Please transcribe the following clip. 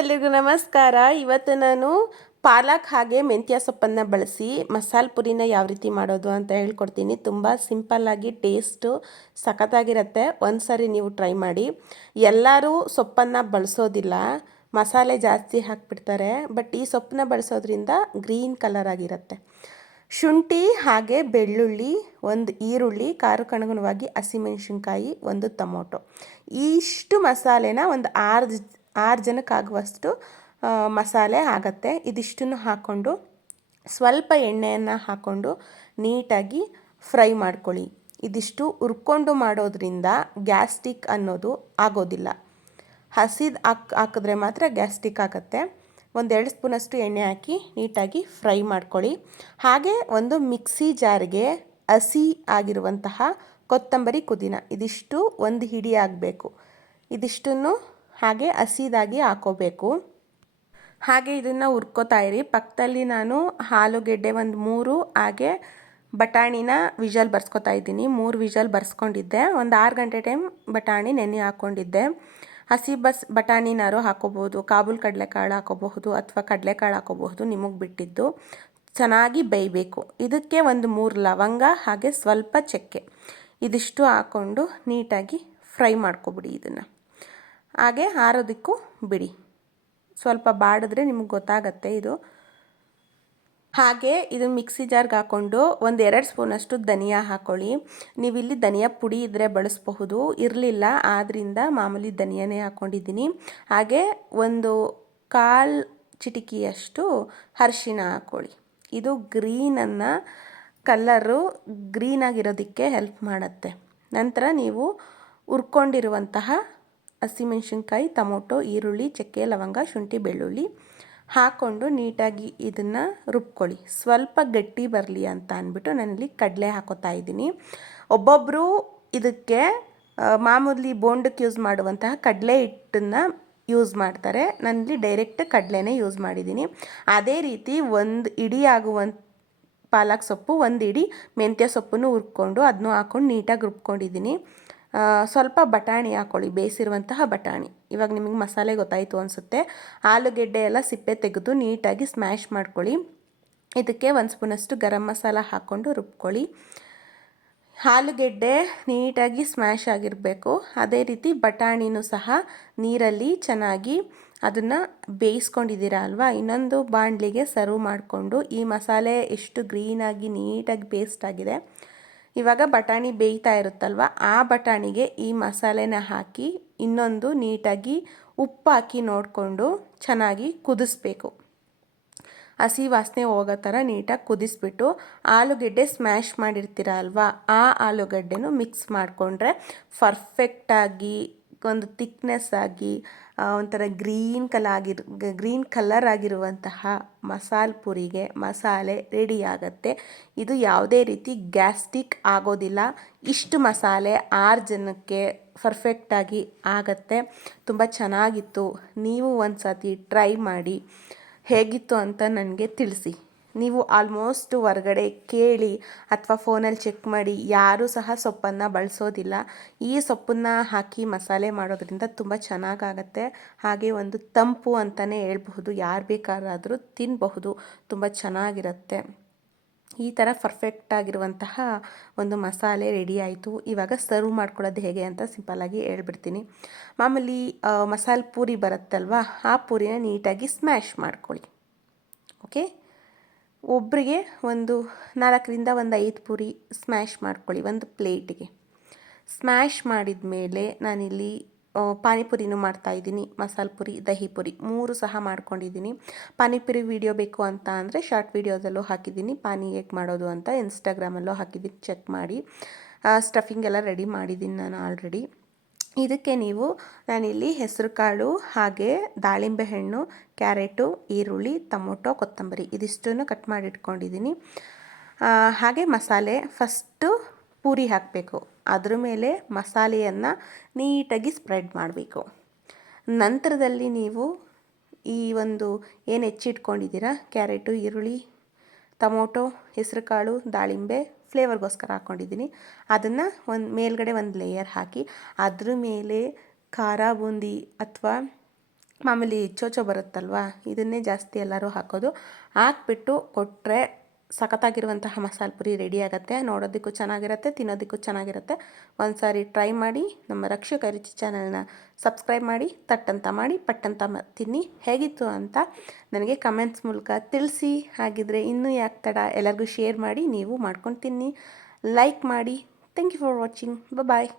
ಎಲ್ರಿಗೂ ನಮಸ್ಕಾರ. ಇವತ್ತು ನಾನು ಪಾಲಕ್ ಹಾಗೆ ಮೆಂತ್ಯ ಸೊಪ್ಪನ್ನು ಬಳಸಿ ಮಸಾಲ ಪುರಿನ ಯಾವ ರೀತಿ ಮಾಡೋದು ಅಂತ ಹೇಳ್ಕೊಡ್ತೀನಿ. ತುಂಬ ಸಿಂಪಲ್ಲಾಗಿ ಟೇಸ್ಟು ಸಖತ್ತಾಗಿರತ್ತೆ. ಒಂದು ಸಾರಿ ನೀವು ಟ್ರೈ ಮಾಡಿ. ಎಲ್ಲರೂ ಸೊಪ್ಪನ್ನು ಬಳಸೋದಿಲ್ಲ. ಮಸಾಲೆ ಜಾಸ್ತಿ ಹಾಕಿಬಿಡ್ತಾರೆ. ಬಟ್ ಈ ಸೊಪ್ಪನ್ನ ಬಳಸೋದ್ರಿಂದ ಗ್ರೀನ್ ಕಲರ್ ಆಗಿರುತ್ತೆ. ಶುಂಠಿ ಹಾಗೆ ಬೆಳ್ಳುಳ್ಳಿ, ಒಂದು ಈರುಳ್ಳಿ ಖಾರಕ್ಕನುಗುಣವಾಗಿ ಹಸಿಮೆಣಸಿನ್ಕಾಯಿ, ಒಂದು ಟೊಮೊಟೊ. ಇಷ್ಟು ಮಸಾಲೆನ ಒಂದು ಆರು ಆರು ಜನಕ್ಕಾಗುವಷ್ಟು ಮಸಾಲೆ ಆಗತ್ತೆ. ಇದಿಷ್ಟನ್ನು ಹಾಕ್ಕೊಂಡು ಸ್ವಲ್ಪ ಎಣ್ಣೆಯನ್ನು ಹಾಕ್ಕೊಂಡು ನೀಟಾಗಿ ಫ್ರೈ ಮಾಡ್ಕೊಳ್ಳಿ. ಇದಿಷ್ಟು ಹುರ್ಕೊಂಡು ಮಾಡೋದ್ರಿಂದ ಗ್ಯಾಸ್ಟಿಕ್ ಅನ್ನೋದು ಆಗೋದಿಲ್ಲ. ಹಸಿದು ಹಾಕ್, ಹಾಕಿದ್ರೆ ಮಾತ್ರ ಗ್ಯಾಸ್ಟಿಕ್ ಆಗುತ್ತೆ. ಒಂದೆರಡು ಸ್ಪೂನಷ್ಟು ಎಣ್ಣೆ ಹಾಕಿ ನೀಟಾಗಿ ಫ್ರೈ ಮಾಡ್ಕೊಳ್ಳಿ. ಹಾಗೆ ಒಂದು ಮಿಕ್ಸಿ ಜಾರ್ಗೆ ಹಸಿ ಆಗಿರುವಂತಹ ಕೊತ್ತಂಬರಿ ಪುದೀನ. ಇದಿಷ್ಟು ಒಂದು ಹಿಡಿ ಆಗಬೇಕು. ಇದಿಷ್ಟನ್ನು ಹಾಗೆ ಹಸಿದಾಗಿ ಹಾಕೋಬೇಕು. ಹಾಗೆ ಇದನ್ನು ಹುರ್ಕೋತಾ ಇರಿ. ಪಕ್ಕದಲ್ಲಿ ನಾನು ಆಲೂಗೆಡ್ಡೆ ಒಂದು ಮೂರು, ಹಾಗೆ ಬಟಾಣಿನ ವಿಜಲ್ ಬರ್ಸ್ಕೊತಾ ಇದ್ದೀನಿ. ಮೂರು ವಿಜಲ್ ಬರ್ಸ್ಕೊಂಡಿದ್ದೆ. ಒಂದು ಆರು ಗಂಟೆ ಟೈಮ್ ಬಟಾಣಿ ನೆನೆ ಹಾಕ್ಕೊಂಡಿದ್ದೆ ಹಸಿ ಬಸ್ ಬಟಾಣಿನಾರು ಹಾಕೋಬಹುದು, ಕಾಬೂಲ್ ಕಡಲೆಕಾಳು ಹಾಕೋಬಹುದು ಅಥವಾ ಕಡಲೆಕಾಳು ಹಾಕೋಬಹುದು, ನಿಮಗೆ ಬಿಟ್ಟಿದ್ದು. ಚೆನ್ನಾಗಿ ಬೇಯಬೇಕು. ಇದಕ್ಕೆ ಒಂದು ಮೂರು ಲವಂಗ, ಹಾಗೆ ಸ್ವಲ್ಪ ಚಕ್ಕೆ. ಇದಿಷ್ಟು ಹಾಕ್ಕೊಂಡು ನೀಟಾಗಿ ಫ್ರೈ ಮಾಡ್ಕೊಬಿಡಿ ಇದನ್ನು. ಹಾಗೆ ಹಾರೋದಕ್ಕೂ ಬಿಡಿ. ಸ್ವಲ್ಪ ಬಾಡಿದ್ರೆ ನಿಮಗೆ ಗೊತ್ತಾಗತ್ತೆ ಇದು. ಹಾಗೆ ಇದು ಮಿಕ್ಸಿ ಜಾರ್ಗೆ ಹಾಕ್ಕೊಂಡು ಒಂದು ಎರಡು ಸ್ಪೂನಷ್ಟು ಧನಿಯಾ ಹಾಕ್ಕೊಳ್ಳಿ ನೀವು ಇಲ್ಲಿ ಧನಿಯಾ ಪುಡಿ ಇದ್ದರೆ ಬಳಸಬಹುದು. ಇರಲಿಲ್ಲ ಆದ್ದರಿಂದ ಮಾಮೂಲಿ ಧನಿಯಾನೇ ಹಾಕ್ಕೊಂಡಿದ್ದೀನಿ ಹಾಗೆ ಒಂದು ಕಾಲು ಚಿಟಿಕಿಯಷ್ಟು ಅರಿಶಿನ ಹಾಕ್ಕೊಳ್ಳಿ ಇದು ಗ್ರೀನನ್ನು ಕಲ್ಲರು ಗ್ರೀನಾಗಿರೋದಕ್ಕೆ ಹೆಲ್ಪ್ ಮಾಡುತ್ತೆ. ನಂತರ ನೀವು ಹುರ್ಕೊಂಡಿರುವಂತಹ ಹಸಿಮೆಣ್ಸಿನ್ಕಾಯಿ ಟೊಮೊಟೊ, ಈರುಳ್ಳಿ, ಚಕ್ಕೆ, ಲವಂಗ, ಶುಂಠಿ, ಬೆಳ್ಳುಳ್ಳಿ ಹಾಕ್ಕೊಂಡು ನೀಟಾಗಿ ಇದನ್ನು ರುಬ್ಕೊಳ್ಳಿ. ಸ್ವಲ್ಪ ಗಟ್ಟಿ ಬರಲಿ ಅಂತ ಅಂದ್ಬಿಟ್ಟು ನಾನಿಲ್ಲಿ ಕಡಲೆ ಹಾಕೋತಾ ಇದ್ದೀನಿ. ಒಬ್ಬೊಬ್ಬರು ಇದಕ್ಕೆ ಮಾಮೂಲಿ ಬೋಂಡಕ್ಕೆ ಯೂಸ್ ಮಾಡುವಂತಹ ಕಡಲೆ ಹಿಟ್ಟನ್ನು ಯೂಸ್ ಮಾಡ್ತಾರೆ. ನಾನಿಲ್ಲಿ ಡೈರೆಕ್ಟ್ ಕಡಲೆನೇ ಯೂಸ್ ಮಾಡಿದ್ದೀನಿ. ಅದೇ ರೀತಿ ಒಂದು ಇಡೀ ಆಗುವಂಥ ಪಾಲಕ್ ಸೊಪ್ಪು, ಒಂದು ಇಡೀ ಮೆಂತ್ಯ ಸೊಪ್ಪನ್ನು ಹುರ್ಕೊಂಡು ಅದನ್ನು ಹಾಕ್ಕೊಂಡು ನೀಟಾಗಿ ರುಬ್ಕೊಂಡಿದ್ದೀನಿ. ಸ್ವಲ್ಪ ಬಟಾಣಿ ಹಾಕ್ಕೊಳ್ಳಿ ಬೇಯಿಸಿರುವಂತಹ ಬಟಾಣಿ. ಇವಾಗ ನಿಮಗೆ ಮಸಾಲೆ ಗೊತ್ತಾಯಿತು ಅನಿಸುತ್ತೆ. ಆಲೂಗೆಡ್ಡೆ ಎಲ್ಲ ಸಿಪ್ಪೆ ತೆಗೆದು ನೀಟಾಗಿ ಸ್ಮ್ಯಾಶ್ ಮಾಡ್ಕೊಳ್ಳಿ. ಇದಕ್ಕೆ ಒಂದು ಸ್ಪೂನಷ್ಟು ಗರಂ ಮಸಾಲ ಹಾಕ್ಕೊಂಡು ರುಬ್ಕೊಳ್ಳಿ. ಆಲೂಗೆಡ್ಡೆ ನೀಟಾಗಿ ಸ್ಮ್ಯಾಶ್ ಆಗಿರಬೇಕು. ಅದೇ ರೀತಿ ಬಟಾಣಿನೂ ಸಹ ನೀರಲ್ಲಿ ಚೆನ್ನಾಗಿ ಅದನ್ನು ಬೇಯಿಸ್ಕೊಂಡಿದ್ದೀರಾ ಅಲ್ವಾ? ಇನ್ನೊಂದು ಬಾಣಲಿಗೆ ಸರ್ವ್ ಮಾಡಿಕೊಂಡು ಈ ಮಸಾಲೆ ಎಷ್ಟು ಗ್ರೀನಾಗಿ ನೀಟಾಗಿ ಪೇಸ್ಟ್ ಆಗಿದೆ. ಇವಾಗ ಬಟಾಣಿ ಬೇಯ್ತಾ ಇರುತ್ತಲ್ವ? ಆ ಬಟಾಣಿಗೆ ಈ ಮಸಾಲೆನ ಹಾಕಿ, ಇನ್ನೊಂದು ನೀಟಾಗಿ ಉಪ್ಪು ಹಾಕಿ ನೋಡಿಕೊಂಡು ಚೆನ್ನಾಗಿ ಕುದಿಸ್ಬೇಕು. ಹಸಿ ವಾಸನೆ ಹೋಗೋ ಥರ ನೀಟಾಗಿ ಕುದಿಸ್ಬಿಟ್ಟು ಆಲೂಗೆಡ್ಡೆ ಸ್ಮ್ಯಾಶ್ ಮಾಡಿರ್ತೀರ ಅಲ್ವಾ? ಆ ಆಲೂಗಡ್ಡೆನೂ ಮಿಕ್ಸ್ ಮಾಡಿಕೊಂಡ್ರೆ ಪರ್ಫೆಕ್ಟಾಗಿ ಒಂದು ತಿಕ್ನೆಸ್ ಆಗಿ ಒಂಥರ ಗ್ರೀನ್ ಕಲ ಆಗಿರು ಗ್ರೀನ್ ಕಲರ್ ಆಗಿರುವಂತಹ ಮಸಾಲ ಪುರಿಗೆ ಮಸಾಲೆ ರೆಡಿ ಆಗುತ್ತೆ. ಇದು ಯಾವುದೇ ರೀತಿ ಗ್ಯಾಸ್ಟಿಕ್ ಆಗೋದಿಲ್ಲ. ಇಷ್ಟು ಮಸಾಲೆ ಆರು ಜನಕ್ಕೆ ಪರ್ಫೆಕ್ಟಾಗಿ ಆಗತ್ತೆ. ತುಂಬ ಚೆನ್ನಾಗಿತ್ತು. ನೀವು ಒಂದು ಸತಿ ಟ್ರೈ ಮಾಡಿ ಹೇಗಿತ್ತು ಅಂತ ನನಗೆ ತಿಳಿಸಿ. ನೀವು ಆಲ್ಮೋಸ್ಟ್ ಹೊರಗಡೆ ಕೇಳಿ ಅಥವಾ ಫೋನಲ್ಲಿ ಚೆಕ್ ಮಾಡಿ, ಯಾರೂ ಸಹ ಸೊಪ್ಪನ್ನು ಬಳಸೋದಿಲ್ಲ. ಈ ಸೊಪ್ಪನ್ನು ಹಾಕಿ ಮಸಾಲೆ ಮಾಡೋದ್ರಿಂದ ತುಂಬ ಚೆನ್ನಾಗಾಗತ್ತೆ. ಹಾಗೆ ಒಂದು ತಂಪು ಅಂತಲೇ ಹೇಳ್ಬಹುದು. ಯಾರು ಬೇಕಾದ್ರೂ ತಿನ್ನಬಹುದು ತುಂಬ ಚೆನ್ನಾಗಿರುತ್ತೆ. ಈ ಥರ ಪರ್ಫೆಕ್ಟ್ ಆಗಿರುವಂತಹ ಒಂದು ಮಸಾಲೆ ರೆಡಿ ಆಯಿತು. ಇವಾಗ ಸರ್ವ್ ಮಾಡ್ಕೊಳ್ಳೋದು ಹೇಗೆ ಅಂತ ಸಿಂಪಲ್ಲಾಗಿ ಹೇಳ್ಬಿಡ್ತೀನಿ. ಮಾಮೂಲಿ ಮಸಾಲೆ ಪೂರಿ ಬರುತ್ತಲ್ವಾ? ಆ ಪೂರಿನ ನೀಟಾಗಿ ಸ್ಮ್ಯಾಶ್ ಮಾಡ್ಕೊಳ್ಳಿ. ಓಕೆ ಒಬ್ಬರಿಗೆ ಒಂದು ನಾಲ್ಕರಿಂದ ಒಂದು ಐದು ಪೂರಿ ಸ್ಮ್ಯಾಶ್ ಮಾಡ್ಕೊಳ್ಳಿ, ಒಂದು ಪ್ಲೇಟಿಗೆ. ಸ್ಮ್ಯಾಶ್ ಮಾಡಿದ ಮೇಲೆ ನಾನಿಲ್ಲಿ ಪಾನಿಪುರಿನೂ ಮಾಡ್ತಾಯಿದ್ದೀನಿ ಮಸಾಲೆ ಪುರಿ, ದಹಿ ಪುರಿ, ಮೂರು ಸಹ ಮಾಡ್ಕೊಂಡಿದ್ದೀನಿ. ಪಾನಿಪುರಿ ವಿಡಿಯೋ ಬೇಕು ಅಂತ ಅಂದರೆ ಶಾರ್ಟ್ ವೀಡಿಯೋದಲ್ಲೂ ಹಾಕಿದ್ದೀನಿ, ಪಾನಿ ಹೇಗೆ ಮಾಡೋದು ಅಂತ ಇನ್ಸ್ಟಾಗ್ರಾಮಲ್ಲೂ ಹಾಕಿದ್ದೀನಿ ಚೆಕ್ ಮಾಡಿ. ಸ್ಟಫಿಂಗ್ ಎಲ್ಲ ರೆಡಿ ಮಾಡಿದ್ದೀನಿ ನಾನು ಆಲ್ರೆಡಿ ಇದಕ್ಕೆ ನೀವು ನಾನಿಲ್ಲಿ ಹೆಸರುಕಾಳು ಹಾಗೆ ದಾಳಿಂಬೆ ಹಣ್ಣು, ಕ್ಯಾರೆಟು, ಈರುಳ್ಳಿ, ಟೊಮೊಟೊ, ಕೊತ್ತಂಬರಿ ಇದಿಷ್ಟನ್ನು ಕಟ್ ಮಾಡಿ ಇಟ್ಕೊಂಡಿದ್ದೀನಿ ಹಾಗೆ ಮಸಾಲೆ ಫಸ್ಟು ಪೂರಿ ಹಾಕಬೇಕು. ಅದ್ರ ಮೇಲೆ ಮಸಾಲೆಯನ್ನು ನೀಟಾಗಿ ಸ್ಪ್ರೆಡ್ ಮಾಡಬೇಕು. ನಂತರದಲ್ಲಿ ನೀವು ಈ ಒಂದು ಏನು ಹೆಚ್ಚಿಟ್ಕೊಂಡಿದ್ದೀರಾ? ಕ್ಯಾರೆಟು, ಈರುಳ್ಳಿ, ಟೊಮೊಟೊ, ಹೆಸರುಕಾಳು, ದಾಳಿಂಬೆ ಫ್ಲೇವರ್ಗೋಸ್ಕರ ಹಾಕ್ಕೊಂಡಿದ್ದೀನಿ. ಅದನ್ನು ಒಂದು ಮೇಲ್ಗಡೆ ಒಂದು ಲೇಯರ್ ಹಾಕಿ, ಅದ್ರ ಮೇಲೆ ಖಾರ, ಬೂಂದಿ ಅಥವಾ ಮಾಮೂಲಿ ಚೋಚೋ ಬರುತ್ತಲ್ವಾ, ಇದನ್ನೇ ಜಾಸ್ತಿ ಎಲ್ಲರೂ ಹಾಕೋದು. ಹಾಕ್ಬಿಟ್ಟು ಕೊಟ್ಟರೆ ಸಖತ್ತಾಗಿರುವಂತಹ ಮಸಾಲೆ ಪುರಿ ರೆಡಿ ಆಗುತ್ತೆ. ನೋಡೋದಕ್ಕೂ ಚೆನ್ನಾಗಿರುತ್ತೆ, ತಿನ್ನೋದಕ್ಕೂ ಚೆನ್ನಾಗಿರುತ್ತೆ. ಒಂದು ಸಾರಿ ಟ್ರೈ ಮಾಡಿ, ನಮ್ಮ ರಕ್ಷಕ ರುಚಿ ಚಾನಲ್ನ ಸಬ್ಸ್ಕ್ರೈಬ್ ಮಾಡಿ, ತಟ್ಟಂತ ಮಾಡಿ, ಪಟ್ಟಂತ ತಿನ್ನಿ. ಹೇಗಿತ್ತು ಅಂತ ನನಗೆ ಕಮೆಂಟ್ಸ್ ಮೂಲಕ ತಿಳಿಸಿ. ಹಾಗಿದ್ರೆ ಇನ್ನೂ ಯಾಕೆ ತಡ? ಎಲ್ಲರಿಗೂ ಶೇರ್ ಮಾಡಿ, ನೀವು ಮಾಡ್ಕೊಂಡು ತಿನ್ನಿ. ಲೈಕ್ ಮಾಡಿ. Thank you for watching bye